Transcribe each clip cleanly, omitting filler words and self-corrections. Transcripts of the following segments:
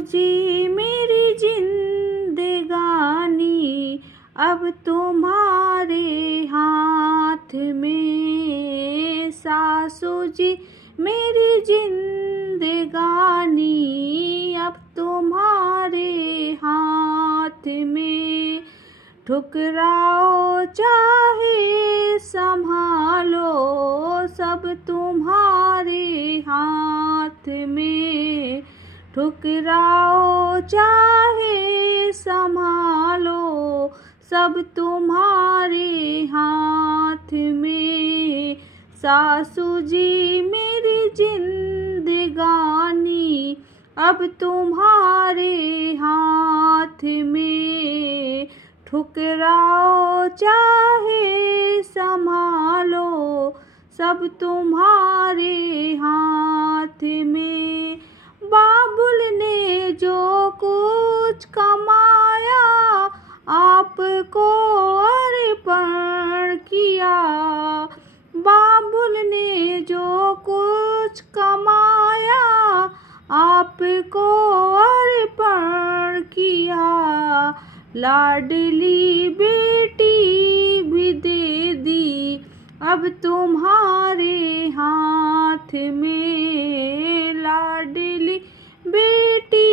जी मेरी जिंदगानी अब तुम्हारे हाथ में। सासू जी मेरी जिंदगानी अब तुम्हारे हाथ में। ठुकराओ चाहे संभालो सब तुम्हारे हाथ में। ठुकराओ चाहे संभालो सब तुम्हारे हाथ में। सासू जी मेरी जिंदगानी अब तुम्हारे हाथ में। ठुकराओ चाहे संभालो सब तुम्हारे हाथ में। बाबुल ने जो कुछ कमाया आपको अर्पण किया। बाबुल ने जो कुछ कमाया आपको अर्पण किया। लाडली बेटी भी दे दी अब तुम्हारे हाथ में। लाडली बेटी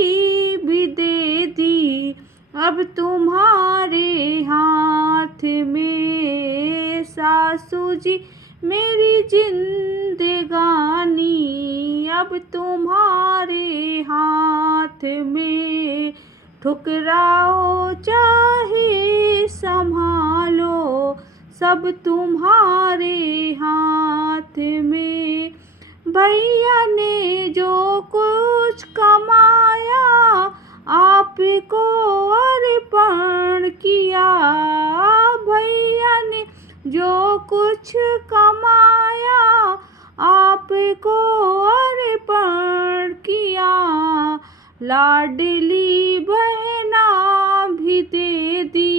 भी दे दी अब तुम्हारे हाथ में। सासू जी मेरी जिंदगानी अब तुम्हारे हाथ में। ठुकराओ चाहे संभालो सब तुम्हारे हाथ में। भैया ने जो कुछ कमाया आपको अर्पण किया। भैया ने जो कुछ कमाया आपको अर्पण किया। लाडली बहना भी दे दी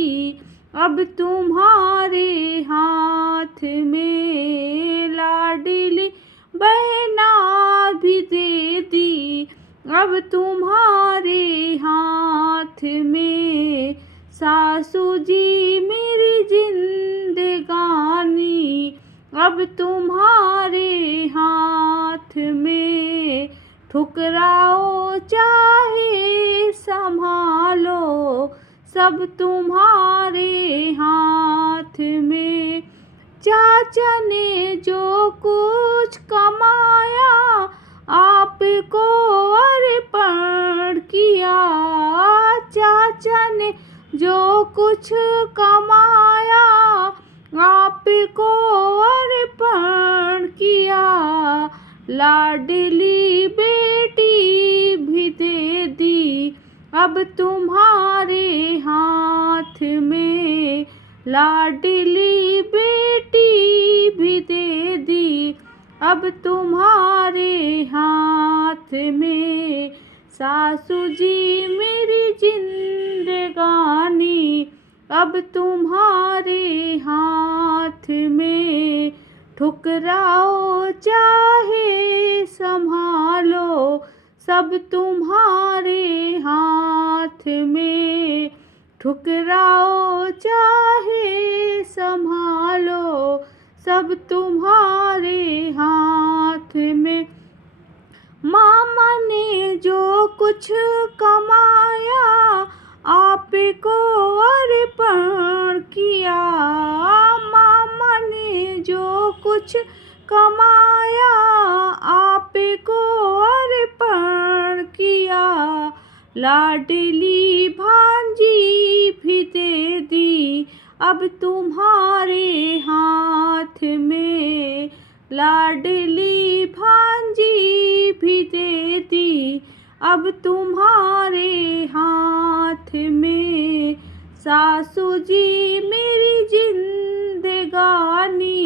अब तुम्हारे हाथ में। लाडली बहना भी दे दी अब तुम्हारे हाथ में। सासू जी मेरी जिंदगानी अब तुम्हारे हाथ में। ठुकराओ चाहे संभालो सब तुम्हारे हाथ में। चाचा ने जो कुछ कमाया आपको अर्पण किया। चाचा ने जो कुछ कमाया आपको अर्पण किया। लाडली बेटी भी दे दी अब तुम्हारे हाथ में। लाडली बेटी भी दे दी अब तुम्हारे हाथ में। सासू जी मेरी जिंदगानी अब तुम्हारे हाथ में। ठुकराओ चाहे संभालो सब तुम्हारे हाथ में। ठुकराओ चाहे संभालो सब तुम्हारे हाथ में। मामा ने जो कुछ कमाया आपको अर्पण किया। मामा ने जो कुछ कमाया आपको अर्पण किया। लाडली भांजी भी दे दी अब तुम्हारे हाथ में। लाडली भांजी भी दे दी अब तुम्हारे हाथ में। सासू जी मेरी जिंदगानी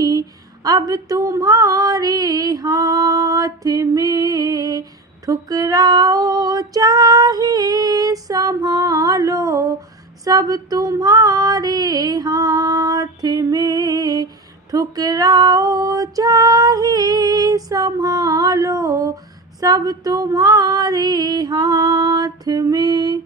अब तुम्हारे हाथ में। ठुकराओ चाहे संभालो सब तुम्हारे हाथ में। ठुकराओ चाहे संभालो सब तुम्हारे हाथ हाथ में।